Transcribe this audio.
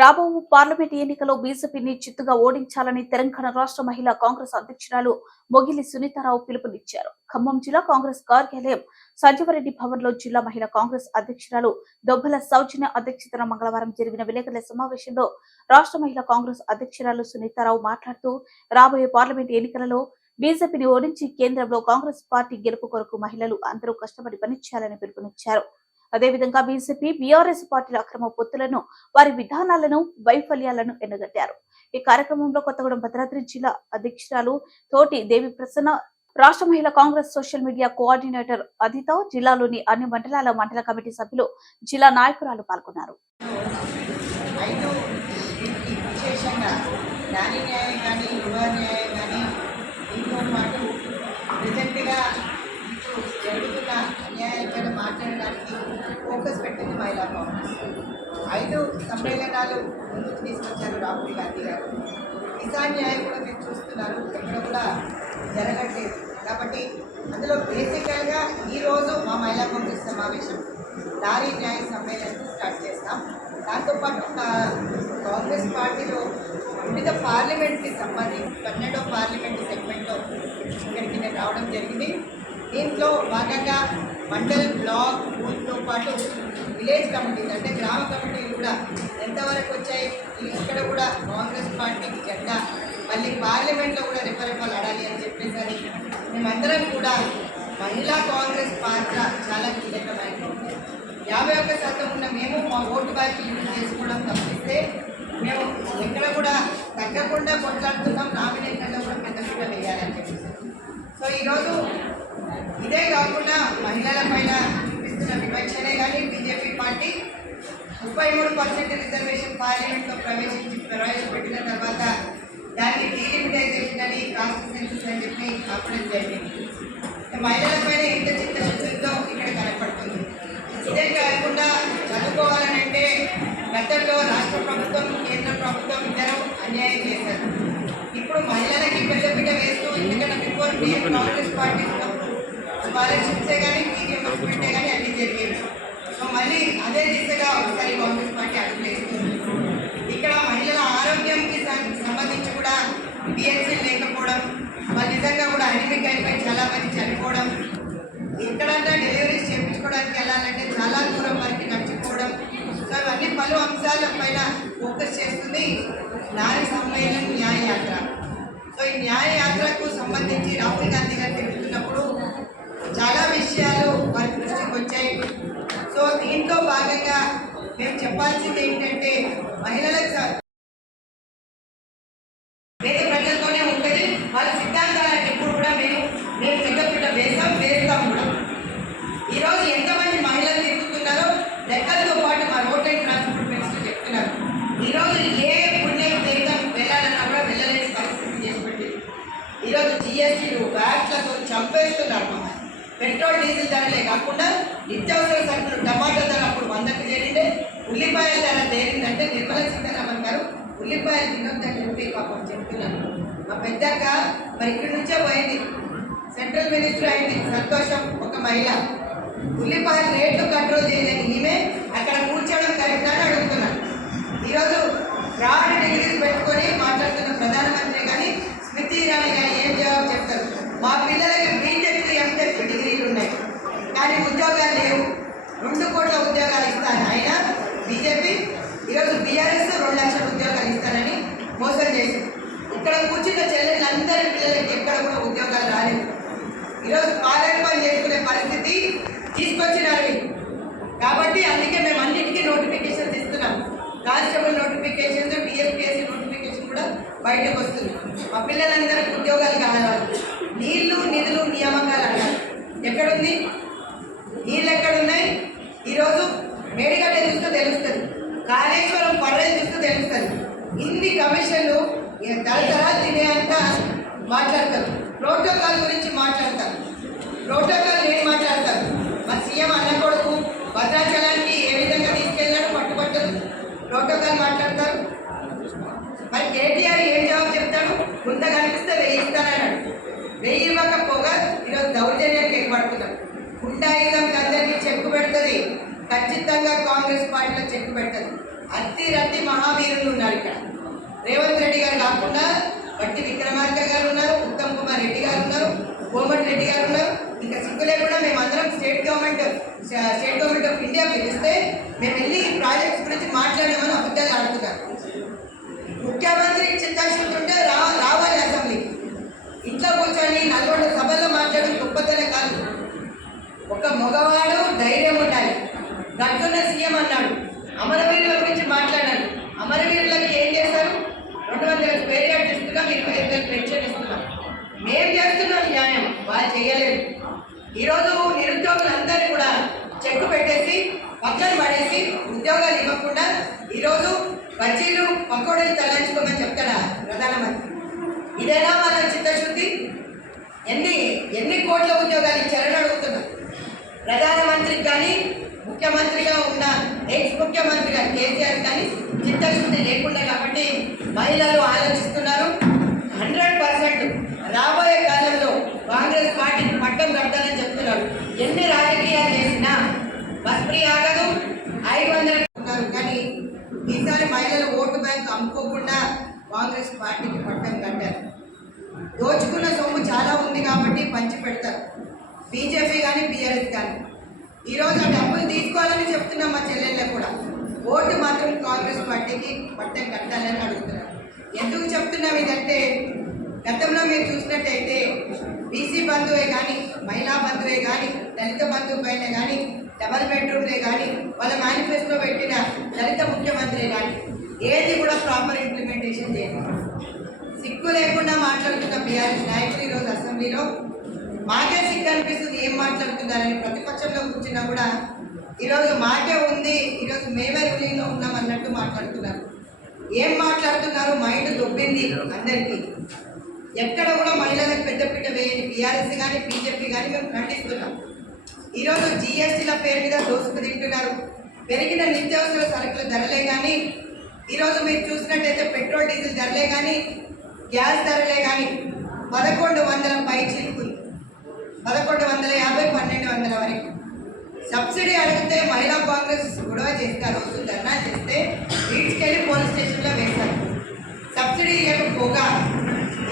రాబో పార్లమెంట్ ఎన్నికలో బీజేపీని చిత్తుగా ఓడించాలని తెలంగాణ రాష్ట్ర మహిళా కాంగ్రెస్ అధ్యక్షురాలు మొగిలి సునీతారావు పిలుపునిచ్చారు. ఖమ్మం జిల్లా కాంగ్రెస్ కార్యాలయం సంజీవరెడ్డి భవన్లో జిల్లా మహిళా కాంగ్రెస్ అధ్యక్షురాలు దొబ్బల సౌజన్య అధ్యక్షతన మంగళవారం జరిగిన విలేకరుల సమావేశంలో రాష్ట్ర మహిళా కాంగ్రెస్ అధ్యక్షురాలు సునీతారావు మాట్లాడుతూ రాబోయే పార్లమెంట్ ఎన్నికలలో బీజేపీని ఓడించి కేంద్రంలో కాంగ్రెస్ పార్టీ గెలుపు కొరకు మహిళలు అందరూ కష్టపడి పనిచేయాలని పిలుపునిచ్చారు. అదేవిధంగా బీజేపీ బీఆర్ఎస్ పార్టీల అక్రమ పొత్తులను వారి విధానాలను వైఫల్యాలను ఎన్నగట్టారు ఈ కార్యక్రమంలో కొత్తగూడెం భద్రాద్రి జిల్లా అధ్యక్షురాలు తోటి దేవి ప్రసన్న రాష్ట్ర మహిళా కాంగ్రెస్ సోషల్ మీడియా కోఆర్డినేటర్ అదిత జిల్లాలోని అన్ని మండలాల మండల కమిటీ సభ్యులు జిల్లా నాయకురాలు పాల్గొన్నారు. విశేషంగా నాని న్యాయం కానీ యువ న్యాయం సమ్మేళనాలు ముందుకు తీసుకొచ్చారు రాహుల్ గాంధీ గారు. కిసాన్ న్యాయం కూడా మీరు చూస్తున్నారు. ఎక్కడ కూడా జరగట్లేదు. కాబట్టి అందులో బేసికల్గా ఈరోజు మా మహిళా కాంగ్రెస్ సమావేశం. లారీ న్యాయ సమ్మేళనం స్టార్ట్ చేస్తాం. దాంతోపాటు ఒక కాంగ్రెస్ పార్టీలో వివిధ పార్లమెంట్కి సంబంధించి పన్నెండో పార్లమెంట్ సెగ్మెంట్లో ఇక్కడికి నేను రావడం జరిగింది. దీంట్లో భాగంగా మండల్ బ్లాక్ బూత్తో పాటు విలేజ్ కమిటీలు అంటే గ్రామ కమిటీలు కూడా ఎంతవరకు వచ్చాయి? ఇక్కడ కూడా కాంగ్రెస్ పార్టీకి జెండా మళ్ళీ పార్లమెంట్లో కూడా రెఫరెఫాలు ఆడాలి అని చెప్పేసరి మేమందరం కూడా మహిళా కాంగ్రెస్ పాత్ర చాలా కీలకమైనది. యాభై ఒక్క శాతం ఉన్న మేము మా ఓటు బ్యాంక్ యూజ్ చేసుకోవడం తప్పిస్తే మేము ఎక్కడ కూడా తగ్గకుండా కొట్లాడుతున్నాం నామినేషన్లో కూడా పెద్ద పీట వేయాలని చెప్పి సో ఈరోజు ఇదే కాకుండా మహిళల పైన చూపిస్తున్న వివక్షనే కానీ బీజేపీ పార్టీ ముప్పై మూడు పర్సెంట్ రిజర్వేషన్ పార్లమెంట్లో ప్రవేశించి ప్రవేశపెట్టిన తర్వాత దాన్ని డీలిమిటైజేషన్ అని కాస్ట్ సెన్సెస్ అని చెప్పి ఆపడం జరిగింది. మహిళలపైన ఇంత చిత్తశుద్ధితో ఇక్కడ కనపడుతుంది. ఇదే కాకుండా చదువుకోవాలనంటే గతంలో ఎక్కడన్నా డెలివరీస్ చేయించుకోవడానికి వెళ్ళాలంటే చాలా దూరం వరకు నడిచిపోవడం. సో ఇవన్నీ పలు అంశాల పైన ఫోకస్ చేస్తుంది నారీ సమ్మేళనం న్యాయయాత్ర. సో ఈ న్యాయయాత్రకు సంబంధించి రాహుల్ గాంధీ గారు తిరుగుతున్నప్పుడు చాలా విషయాలు వారి దృష్టికి వచ్చాయి. సో దీంట్లో భాగంగా మేము చెప్పాల్సింది ఏంటంటే పెట్రోల్ ధరలే కాకుండా నిత్యావసర సరుకులు టమాటా ధర అప్పుడు వందకు చేరిండే ఉల్లిపాయల ధర తేరిందంటే నిర్మలా సీతారామన్ గారు ఉల్లిపాయలు తినొద్దని చెప్పి పాపం చెప్తున్నాను మా పెద్దాక మరి ఇక్కడి నుంచే పోయింది. సెంట్రల్ మినిస్టర్ అయింది. సంతోషం ఒక మహిళ. ఉల్లిపాయల రేట్లు కంట్రోల్ చేయలేని ఈమె అక్కడ కూర్చోడం కరెక్టా అని అడుగుతున్నాను ఈరోజు ఫ్రాడ్ డిగ్రీస్ పెట్టుకొని మాట్లాడుతున్న ప్రధానమంత్రి కానీ స్మృతి ఇరానీ కానీ ఏం జవాబు చెప్తారు మా పిల్లలకి బీటెక్ ఎంటెక్ డిగ్రీలు ఉన్నాయి కానీ ఉద్యోగాలు లేవు రెండు కోట్ల ఉద్యోగాలు ఇస్తాను అయినా బీజేపీ ఈరోజు బీఆర్ఎస్ రెండు లక్షల ఉద్యోగాలు ఇస్తానని మోసం చేసింది ఇక్కడ కూర్చున్న చెల్లెళ్ళందరి పిల్లలకి ఎక్కడ కూడా ఉద్యోగాలు రాలేదు ఈరోజు పాలన పని చేసుకునే పరిస్థితి తీసుకొచ్చినారు వీళ్ళు. కాబట్టి అందుకే మేము అన్నిటికీ నోటిఫికేషన్స్ ఇస్తున్నాం కానిస్టేబుల్ నోటిఫికేషన్స్ డిఎస్పిఎస్సి నోటిఫికేషన్ కూడా బయటకు వస్తుంది. మా పిల్లలందరికీ ఉద్యోగాలు కావాలి. నీళ్ళు నిధులు నియామకాలు అన్నారు ఎక్కడుంది? నీళ్ళు ఎక్కడున్నాయి? ఈరోజు మేడిగడ్డ చూస్తే తెలుస్తుంది. కాళేశ్వరం పర్రెలు చూస్తే తెలుస్తుంది. ఇన్ని కమిషన్లు ఇక తరతరాలు తినేంత మాట్లాడతారు. ప్రోటోకాల్ గురించి మాట్లాడతారు. ప్రోటోకాల్ నేను మాట్లాడతాను మా సీఎం అన్న కొడుకు భద్రాచలానికి ఏ విధంగా తీసుకెళ్ళాడో పట్టుబట్టలు ప్రోటోకాల్ మాట్లాడతారు మరి కేటీఆర్ ఏం జవాబు చెప్తాడు ముంద కనిపిస్తే వెయ్యి ఇస్తానన్నాడు వెయ్యి ఇవ్వకపోగా ఈరోజు దౌర్జన్యానికి ఎగబడుతున్నాం గుండాయుధం అందరికీ చెక్కు పెడుతుంది. ఖచ్చితంగా కాంగ్రెస్ పార్టీలో చెక్కు పెడుతుంది. అతి రత్తి మహావీరులు ఉన్నారు ఇక్కడ. రేవంత్ రెడ్డి గారు కాకుండా బట్టి విక్రమార్క గారు ఉన్నారు ఉత్తమ్ కుమార్ రెడ్డి గారు ఉన్నారు కోమటి రెడ్డి గారు ఉన్నారు. ఇంకా సిగ్గు లేకుండా మేమందరం state government state government of India పిలిస్తే మేము వెళ్ళి ఈ ప్రాజెక్ట్స్ గురించి మాట్లాడామని అబద్ధాలు ఆడుతున్నారు. ముఖ్యమంత్రి చిత్తాశుద్ధి ఇంట్లో కూర్చొని నల్గొండ సభల్లో మాట్లాడడం గొప్పతనే కాదు. ఒక మగవాడు ధైర్యం ఉండాలి. గట్టున్న సీఎం అన్నాడు. అమరవీరుల గురించి మాట్లాడాడు అమరవీరులకి ఏం చేశారు? రెండు వందల పేరు ఇస్తున్నాం ఇరవై ఐదు వేలు పెన్షన్ ఇస్తున్నాం. మేం చేస్తున్నాం న్యాయం వాళ్ళు చేయలేదు. ఈరోజు నిరుద్యోగులందరూ కూడా చెక్కు పెట్టేసి పక్కన పడేసి ఉద్యోగాలు ఇవ్వకుండా ఈరోజు బజ్జీలు పకోడీలు తరలించుకోమని చెప్తాడా ప్రధానమంత్రి. ఇదేనా మన చిత్తశుద్ధి? ఎన్ని ఎన్ని కోట్ల ఉద్యోగాలు ఇచ్చారని అడుగుతున్నా ప్రధానమంత్రికి కానీ ముఖ్యమంత్రిగా ఉన్న ఎక్స్ ముఖ్యమంత్రిగా కేసీఆర్ కానీ చిత్తశుద్ధి లేకుండా కాబట్టి మహిళలు ఆలోచిస్తున్నారు. హండ్రెడ్ పర్సెంట్ రాబోయే కాలంలో కాంగ్రెస్ పార్టీకి పట్టం కడతానని చెప్తున్నారు. ఎన్ని రాజకీయాలు చేసినా బస్ ఫ్రీ ఆగదు. ఐదు వందలు ఉన్నారు. కానీ ఈసారి మహిళలు ఓటు బ్యాంక్ అమ్ముకోకుండా కాంగ్రెస్ పార్టీకి పట్టం బీజేపీ కానీ బీఆర్ఎస్ కానీ ఈరోజు ఆ డబ్బులు తీసుకోవాలని చెప్తున్నాం మా చెల్లెళ్ళకు కూడా. ఓటు మాత్రం కాంగ్రెస్ పార్టీకి పట్టం కట్టాలని అడుగుతున్నారు. ఎందుకు చెప్తున్నాం ఇదంటే గతంలో మీరు చూసినట్టయితే బీసీ బంధువే కానీ మహిళా బంధువే కానీ దళిత బంధువు పైన కానీ డబల్ బెడ్రూమ్లే కానీ వాళ్ళ మేనిఫెస్టో పెట్టిన దళిత ముఖ్యమంత్రి కానీ ఏది కూడా ప్రాపర్ ఇంప్లిమెంటేషన్ చేయాలి సిగ్గు లేకుండా మాట్లాడుతున్న బీఆర్ఎస్ నాయకులు ఈరోజు అసెంబ్లీలో. మాకే సిగ్గు అనిపిస్తుంది ఏం మాట్లాడుతున్నారని ప్రతిపక్షంలో కూర్చున్నా కూడా ఈరోజు మాకే ఉంది ఈరోజు మేమే రూలింగ్లో ఉన్నాం అన్నట్టు మాట్లాడుతున్నారు. ఏం మాట్లాడుతున్నారు? మైండ్ దొబ్బింది అందరికీ. ఎక్కడ కూడా మహిళలకు పెద్దపీట వేయని బీఆర్ఎస్ కానీ బీజేపీ కానీ మేము ఖండిస్తున్నాం. ఈరోజు జిఎస్టీల పేరు మీద దోసుకు తింటున్నారు పెరిగిన నిత్యావసర సరుకుల ధరలే కానీ ఈరోజు మీరు చూసినట్టయితే పెట్రోల్ డీజిల్ ధరలే కానీ గ్యాస్ ధరలే కానీ పదకొండు వందల పదకొండు వందల యాభై పన్నెండు వందల వరకు. సబ్సిడీ అడిగితే మహిళా కాంగ్రెస్ గొడవ చేస్తారు రోజు ధర్నా చేస్తే వీటికెళ్ళి పోలీస్ స్టేషన్లో వేశారు సబ్సిడీ ఇవ్వకపోగా